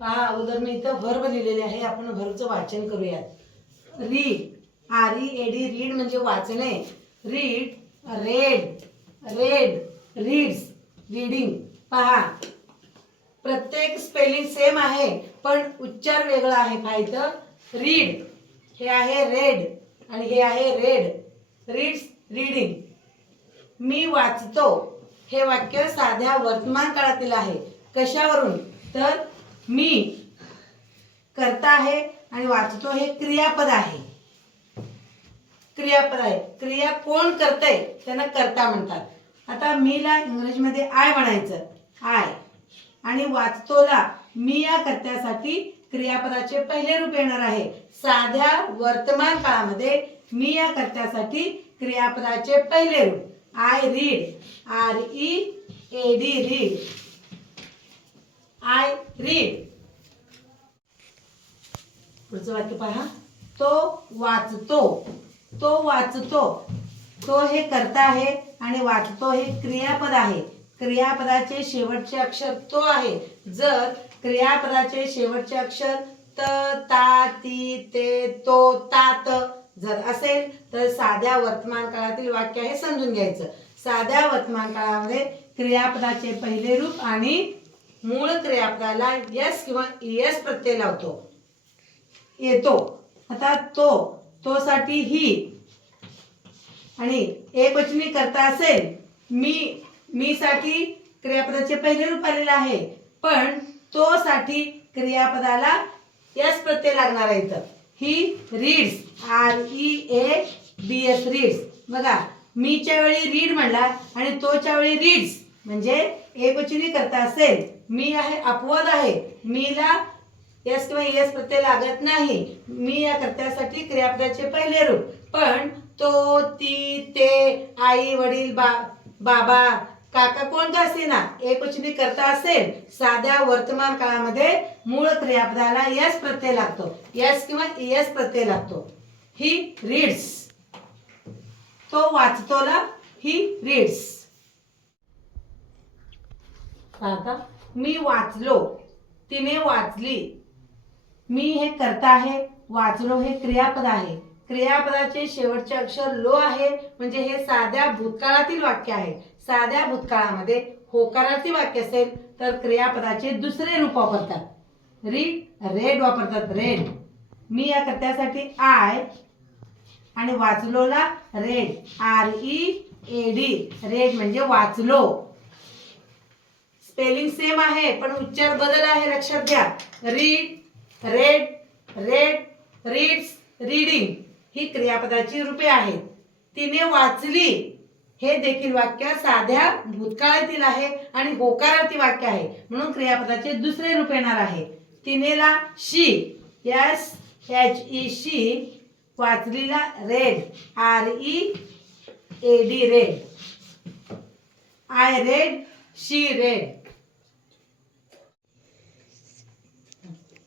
पहा अगोदर मी इथं व्हर्ब लिहिलेले आहे आपण भरचं वाचन करूयात. Read R E A D read म्हणजे वाचणे. Read read read reads reading पहा. प्रत्येक स्पेलिंग सेम आहे पण उच्चार वेगळा आहे. पहा इथं. रीड हे आहे रेड आणि हे आहे रेड रीड्स रीडिंग मी वाचतो. हे वाक्य साध्या वर्तमान काळातील आहे. कशावरून? तर मी करता आहे आणि वाचतो हे क्रियापद आहे. क्रियापद आहे. क्रिया कोण करतंय त्यांना करता म्हणतात. आता मीला इंग्रजीमध्ये आय म्हणायचं. आय. आणि वाचतोला मी या कर्त्यासाठी क्रियापदाचे पहिले रूप येणार आहे. साध्या वर्तमान काळामध्ये मी या कर्त्यासाठी क्रियापदाचे पहिले रूप. I read. R E A D read. I read पुढचं वाक्य पहा. तो वाचतो. तो वाचतो. तो हे करता आहे आणि वाचतो हे क्रियापद आहे. क्रियापदाचे शेवटचे अक्षर तो आहे. जर क्रियापदाचे शेवटचे अक्षर त ता ती ते तो तात जर असेल तर साध्या वर्तमान काळातील वाक्य हे समजून घ्यायचं. साध्या वर्तमान काळामध्ये क्रियापदाचे पहिले रूप आणि मूळ क्रियापदाला यस किंवा एस प्रत्यय लावतो. येतो. आता तो तो साठी ही. आणि एकवचनी करता असेल मी मी साठी क्रियापदाचे पहिले रूप आलेलं आहे. पण तो साठी क्रियापदाला यस प्रत्यय लागणार आहे इथं. He reads R E A B S reads बघा मीच्या वेळी रीड म्हणला आणि तोच्या वेळी रीड्स म्हणजे एकवचनी करता असेल मी आहे अपवाद आहे. मीला यस किंवा यस प्रत्यय लागत नाही. मी या कर्त्यासाठी क्रियापदाचे पहिले रूप. पण तो ती ते आई वडील बा बाबा काका कोण का असे ना एकवचनी करता असेल. साध्या वर्तमान काळामध्ये मूळ क्रियापदाला यस प्रत्यय लागतो. यस किंवा यस प्रत्यय लागतो. ही रीड्स तो वाचतोला ही रीड्स आता मी वाचलो. तिने वाचली. मी हे करता आहे वाचलो हे क्रियापद आहे. क्रियापदाचे शेवटचे अक्षर लो आहे म्हणजे हे साध्या भूतकाळातील वाक्य आहे. साध्या भूतकाळामध्ये होकाराचे वाक्य असेल तर क्रियापदाचे दुसरे रूप वापरतात. रीड रेड वापरतात. रेड मी या कर्त्यासाठी आय आणि वाचलोला read R E A D read म्हणजे वाचलो. स्पेलिंग सेम आहे पण उच्चार बदल आहे लक्षात घ्या. Read read read reads reading ही क्रियापदाची रूपे आहेत. तिने वाचली. हे देखील वाक्य साध्या भूतकाळातील आहे आणि होकारार्थी वाक्य आहे. म्हणून क्रियापदाचे दुसरे रूप येणार आहे. तिनेला she S H E she वाचलीला read R E A D read I read she read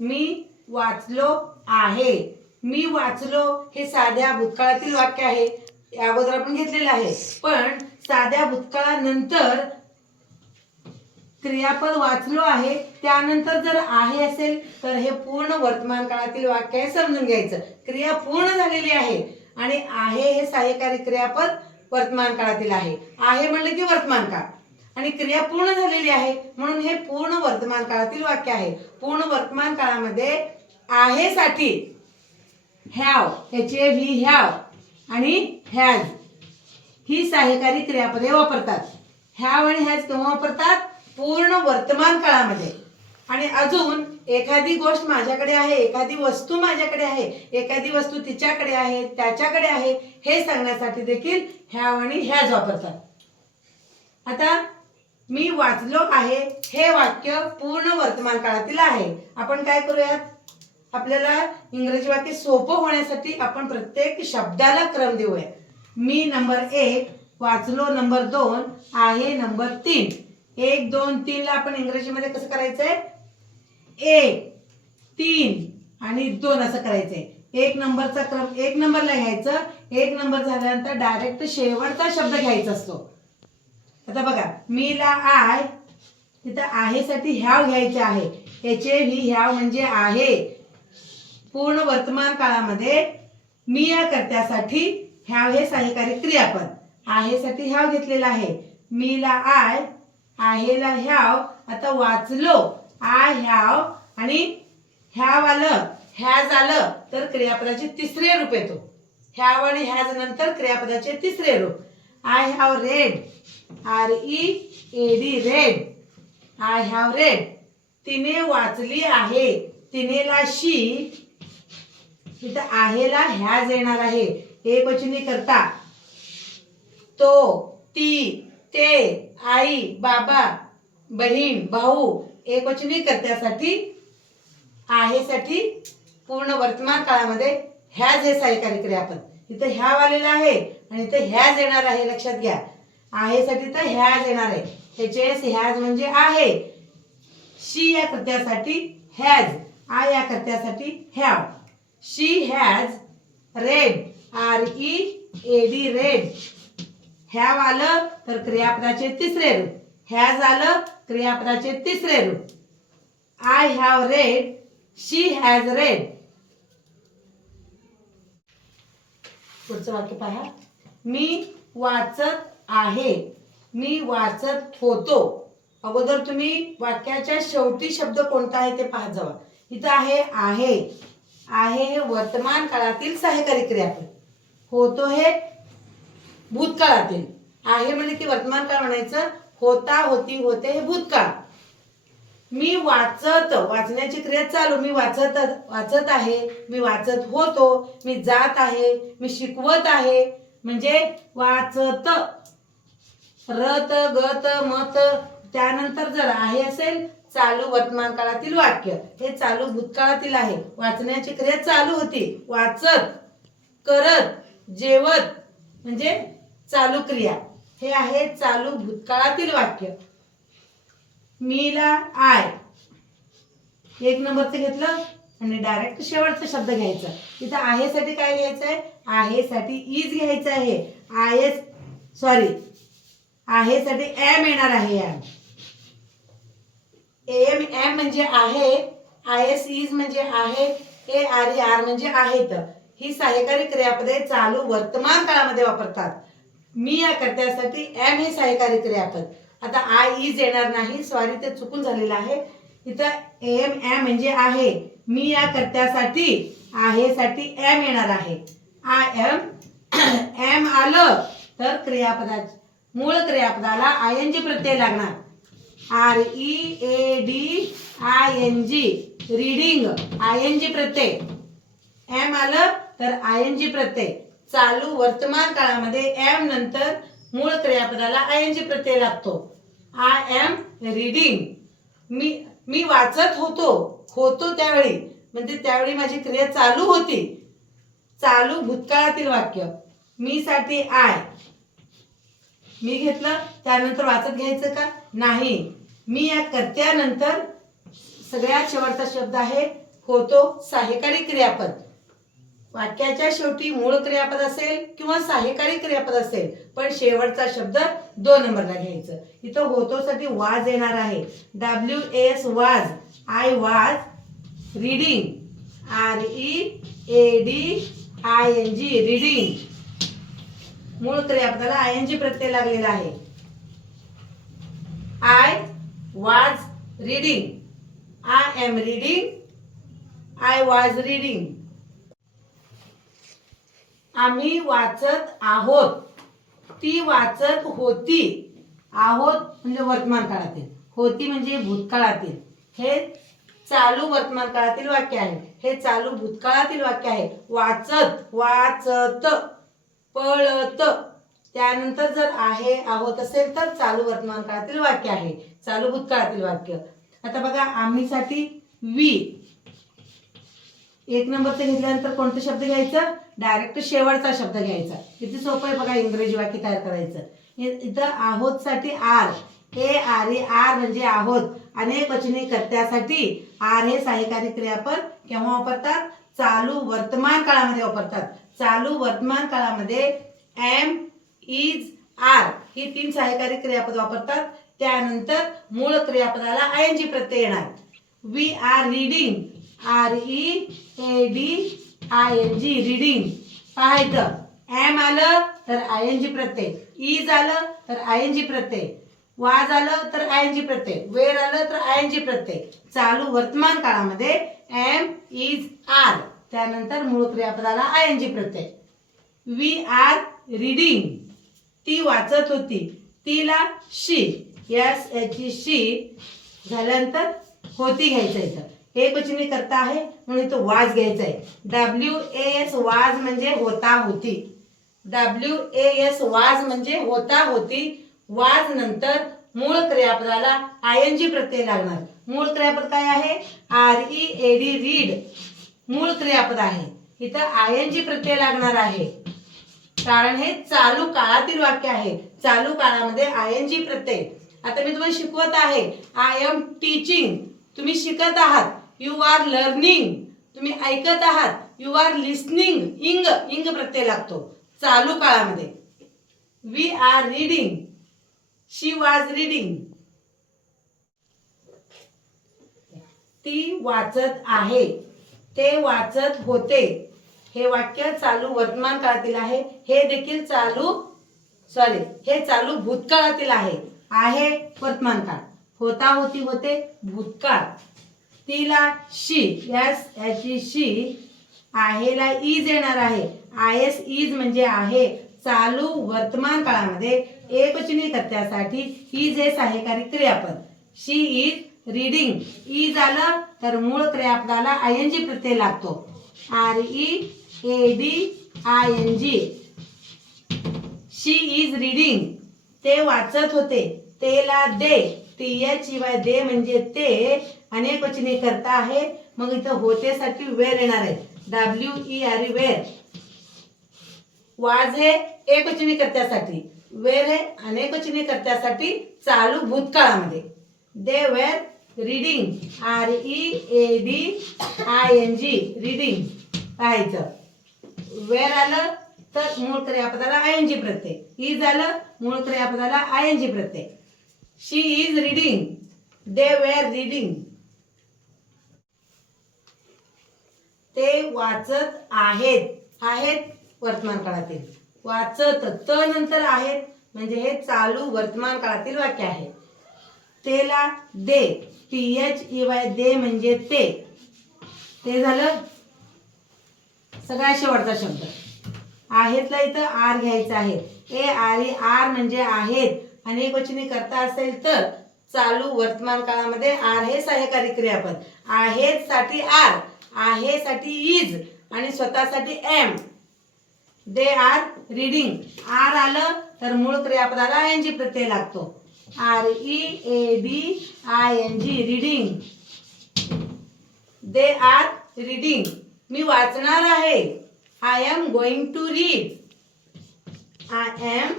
मी वाचलो आहे. मी वाचलो हे साध्या भूतकाळातील वाक्य आहे. या अगोदर आपण घेतलेलं आहे. पण साध्या भूतकाळानंतर क्रियापद वाचलो आहे. त्यानंतर जर आहे असेल तर हे पूर्ण वर्तमान काळातील वाक्य आहे समजून घ्यायचं. क्रिया पूर्ण झालेली आहे. आणि आहे हे सहाय्यकारी क्रियापद वर्तमान काळातील आहे. आहे म्हणलं की वर्तमान काळ. आणि क्रिया पूर्ण झालेली आहे. म्हणून हे पूर्ण वर्तमान काळातील वाक्य आहे. पूर्ण वर्तमान काळामध्ये आहे साठी have H A V have आणि हॅज ही सहाय्यकारी क्रियापदे वापरतात. हॅव आणि हॅज केव्हा वापरतात? पूर्ण वर्तमान काळामध्ये. आणि अजून एखादी गोष्ट माझ्याकडे आहे एखादी वस्तू माझ्याकडे आहे एखादी वस्तू तिच्याकडे आहे त्याच्याकडे आहे हे सांगण्यासाठी देखील हॅव आणि हॅज वापरतात. आता मी वाचलो आहे हे वाक्य पूर्ण वर्तमान काळातील आहे. आपण काय करूयात? आपल्याला इंग्रजी वाक्य सोपं होण्यासाठी आपण प्रत्येक शब्दाला क्रम देऊया. मी नंबर एक वाचलो नंबर दोन आहे नंबर तीन. एक दोन तीनला आपण इंग्रजीमध्ये कसं करायचंय? एक तीन आणि दोन असं करायचंय. एक नंबरचा क्रम एक नंबरला घ्यायचं. एक नंबर झाल्यानंतर डायरेक्ट शेवटचा शब्द घ्यायचा असतो. आता बघा मी ला आय तिथं आहेसाठी ह्याव घ्यायचे आहे. याचे व्ही ह्याव म्हणजे आहे. पूर्ण वर्तमान काळामध्ये मी या कर्त्यासाठी ह्याव हे सहाय्यकारी क्रियापद आहेसाठी ह्याव घेतलेला आहे. मी ला आय आहेला ह्याव आता वाचलो आय ह्याव आणि ह्याव आलं ह्याज आलं तर क्रियापदाचे तिसरे रूप येतो. ह्याव आणि ह्याज नंतर क्रियापदाचे तिसरे रूप. I have read R E A D read I have read तिने वाचली आहे. तिनेला शी इथं आहेला ह्याज येणार आहे. हे बचनी करता. तो ती ते आई बाबा बहीण भाऊ एकवचनी कर्त्यासाठी आहेसाठी पूर्ण वर्तमान काळामध्ये ह्याज हे सहाय्यकारी क्रियापद इथं ह्या आलेला आहे आणि इथं ह्याज येणार आहे लक्षात घ्या. आहेसाठी तर ह्याज येणार आहे. ह्याचे ह्याज म्हणजे आहे. शी या कृत्यासाठी हॅज आ या कृत्यासाठी have she has read R E A D read. Have आलं तर क्रियापदाचे तिसरे रूप. हॅज आलं क्रियापदाचे तिसरे रूप. I have read she has read. पुढचं वाक्य पहा. मी वाचत आहे. मी वाचत होतो. अगोदर तुम्ही वाक्याच्या शेवटी शब्द कोणता आहे ते पाहत जावा. इथं आहे आहे. आहे हे वर्तमान काळातील सहाय्यकारी क्रियापद. होतो हे भूतकाळातील. आहे म्हणजे की वर्तमान काळ म्हणायचं होता होती होते हे भूतकाळ. मी वाचत वाचण्याची क्रिया चालू. मी वाचत वाचत आहे मी वाचत होतो मी जात आहे मी शिकवत आहे. म्हणजे वाचत. रत गत मत त्यानंतर जर आहे असेल चालू वर्तमान काळातील वाक्य. हे चालू भूतकाळातील आहे. वाचण्याची क्रिया चालू होती. वाचत करत जेवत. म्हणजे चालू क्रिया. हे आहे चालू भूतकाळातील वाक्य. मीला आय एक नंबरचं घेतलं आणि डायरेक्ट शेवटचा शब्द घ्यायचा. इथं आहेसाठी काय घ्यायचं आहे आहेसाठी इज घ्यायचं आहे आय एस सॉरी आहेसाठी एम येणार आहे एम एम एम म्हणजे आहे आय एस इज म्हणजे आहे ए आर ई आर म्हणजे आहेत. ही सहाय्यकारी क्रियापदे चालू वर्तमान काळामध्ये वापरतात. मी या कर्त्यासाठी एम हे सहाय्यकारी क्रियापद. आता आय इज येणार नाही. सॉरी ते चुकून झालेलं आहे. इथं एम एम म्हणजे आहे. मी या कर्त्यासाठी आहेसाठी एम येणार आहे. आय एम एम आलं तर क्रियापदा मूळ क्रियापदाला आय एन जी प्रत्यय लागणार. R E A D I N G reading I N G Pratyaya. Am आलं तर आय एन जी प्रत्यय. चालू वर्तमान काळामध्ये एम नंतर मूळ क्रियापदाला आय एन जी प्रत्यय लागतो. आय एम रीडिंग मी मी वाचत होतो होतो त्यावेळी. म्हणजे त्यावेळी माझी क्रिया चालू होती. चालू भूतकाळातील वाक्य. मी साठी आय मी घेतलं त्यानंतर वाचत घ्यायचं का? नाही. मी या कर्त्यानंतर सगळ्यात शेवटचा शब्द आहे होतो सहाय्यकारी क्रियापद. वाक्याच्या शेवटी मूळ क्रियापद असेल किंवा सहाय्यकारी क्रियापद असेल पण शेवटचा शब्द दोन नंबरला घ्यायचं. इथं होतोसाठी वाज येणार आहे. W S was. I was reading R E A D I N G reading मूळ क्रियापदाला आय एन जी प्रत्यय लागलेला आहे. I was reading I am reading I was reading आम्ही वाचत आहोत. ती वाचत होती. आहोत म्हणजे वर्तमान काळातील. होती म्हणजे भूतकाळातील. हे चालू वर्तमान काळातील वाक्य आहे. हे चालू भूतकाळातील वाक्य आहे. वाचत वाचत पळत. त्यानंतर जर आहे आहोत असेल तर चालू वर्तमान काळातील वाक्य आहे. चालू भूतकाळातील वाक्य. आता बघा आम्हीसाठी वी. एक नंबरचं घेतल्यानंतर कोणतं शब्द घ्यायचं? डायरेक्ट शेवटचा शब्द घ्यायचा. किती सोपं आहे बघा इंग्रजी वाक्य तयार करायचं. इथं आहोतसाठी are. A R A R म्हणजे आहोत. अनेक वचनी कर्त्यासाठी आर हे सहाय्यकारी क्रियापद केव्हा वापरतात? चालू वर्तमान काळामध्ये वापरतात. चालू वर्तमान काळामध्ये एम इज आर ही तीन सहाय्यकारी क्रियापद वापरतात. त्यानंतर मूळ क्रियापदाला आय एन जी प्रत्यय येणार. We are reading R E A D I N G reading पाहायचं. एम आलं तर I N G Pratyaya. E झालं तर आय एन जी प्रत्यय. वाज आलं तर आय एन जी प्रत्यय. वेर आलं तर आय एन जी प्रत्यय. चालू वर्तमान काळामध्ये एम इज आर त्यानंतर मूळ क्रियापदाला I N G Pratyaya. We are reading ती वाचत होती. तिला शी यस याची शी झाल्यानंतर होती घ्यायचं इथं. हे कुछ मी करता आहे म्हणून तो वाज घ्यायचा आहे. डब्ल्यू ए एस वाज म्हणजे होता होती. डब्ल्यू ए एस वाज म्हणजे होता होती. वाज नंतर मूळ क्रियापदाला आय एन जी प्रत्यय लागणार. मूळ क्रियापद काय आहे? R E A D read मूळ क्रियापद आहे. इथं आय एन जी प्रत्यय लागणार आहे. कारण हे चालू काळातील वाक्य आहे. चालू काळामध्ये आय एन जी प्रत्यय. आता मी तुम्हाला शिकवत आहे. आय एम टीचिंग तुम्ही शिकत आहात. यू आर लर्निंग तुम्ही ऐकत आहात. यू आर लिस्निंग इंग इंग प्रत्यय लागतो. चालू काळामध्ये. वी आर रीडिंग शी वाज रीडिंग ती वाचत आहे. ते वाचत होते. हे वाक्य चालू वर्तमान काळातील आहे. हे देखील चालू सॉरी हे चालू भूतकाळातील आहे. आहे वर्तमान काळ. होता होती होते भूतकाळ. तिला शी यस याची शी आहेला इज येणार आहे. आय एस इज म्हणजे आहे. चालू वर्तमान काळामध्ये एकवचनी कर्त्यासाठी इज हे सहाय्यकारी क्रियापद. शी इज रीडिंग. इज आलं तर मूळ क्रियापदाला आय एन जी प्रत्यय लागतो. R E A D I N G. She is reading. ते वाचत होते. तेला दे. टी एच शिवाय दे म्हणजे ते अनेक वचने करता आहे. मग इथं होतेसाठी वेर येणार आहे. W E R E were was हे एक वचने करत्यासाठी. वेर हे अनेक वचने करत्यासाठी चालू भूतकाळामध्ये. They were reading R E A D I N G reading पाहायचं. वेर आलं तर मूळ क्रियापदाला I N G Pratyaya. E झालं मूळ क्रियापदाला I N G Pratyaya. She is reading they were reading ते वाचत आहेत. आहेत वर्तमान काळातील वाचत त नंतर आहेत. म्हणजे हे चालू वर्तमान काळातील वाक्य आहे. तेला they. T H E Y they म्हणजे ते. ते झालं सगळ्यात शेवटचा शब्द. आहेतला इथं आर घ्यायचा आहे. ए आर ई आर म्हणजे आहेत. अनेक वचनी करता असेल तर चालू वर्तमान काळामध्ये आर हे सहाय्यकारी क्रियापद. आहेत साठी आर आहे साठी इज आणि स्वतःसाठी am. They are reading. Are आलं तर मूळ क्रियापदाला एन जी प्रत्यय लागतो. R E A D I N G reading. They are reading. मी वाचणार आहे. I am going to read. I am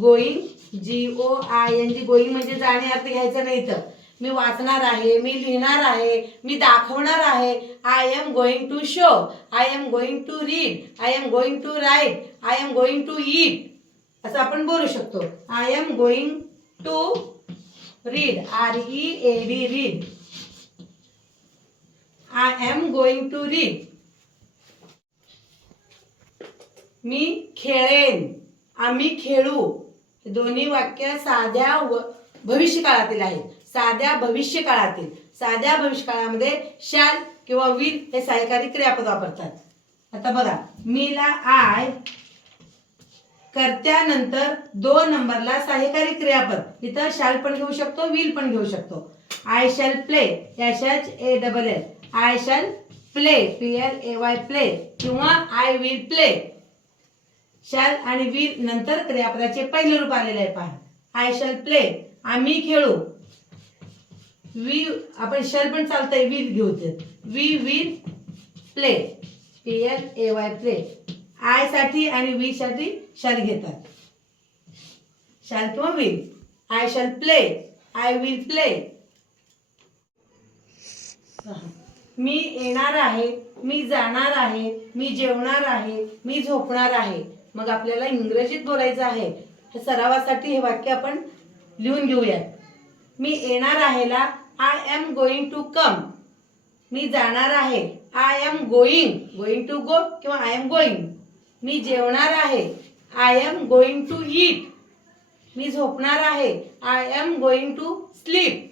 going G O I N G going म्हणजे जाणे अर्थ घ्यायचं नाही तर मी वाचणार आहे मी लिहिणार आहे मी दाखवणार आहे. I am going to show I am going to read I am going to write I am going to eat असं आपण बोलू शकतो. I am going to read R E A D read I am going to read मी खेळेन. आम्ही खेळू. दोन्ही वाक्य साध्या व भविष्य काळातील आहेत. साध्या भविष्य काळातील साध्या भविष्य काळामध्ये शाल किंवा विल हे सहकारी क्रियापद वापरतात. आता बघा. मीला आय कर्त्यानंतर दोन नंबरला सहकारी क्रियापद. इथं शाल पण घेऊ शकतो विल पण घेऊ शकतो. I shall play याशाच A double L I shall play P L A Y play किंवा आय विल प्ले शाल आणि वीर नंतर क्रियापदाचे पहिले रूप आलेले आहे पहा. आय शॅल प्ले आम्ही खेळू. वी आपण शॅल पण चालतंय वीर घेऊ ते. We will play P L A Y play आयसाठी आणि वी साठी शाल घेतात. शाल किंवा will I shall play I will play मी येणार आहे मी जाणार आहे मी जेवणार आहे मी झोपणार आहे. मग आपल्याला इंग्रजीत बोलायचं आहे. तर सरावासाठी हे वाक्य आपण लिहून घेऊयात. मी येणार आहेला I am going to come मी जाणार आहे. I am going going to go किंवा आय एम गोईंग मी जेवणार आहे. I am going to eat मी झोपणार आहे. I am going to sleep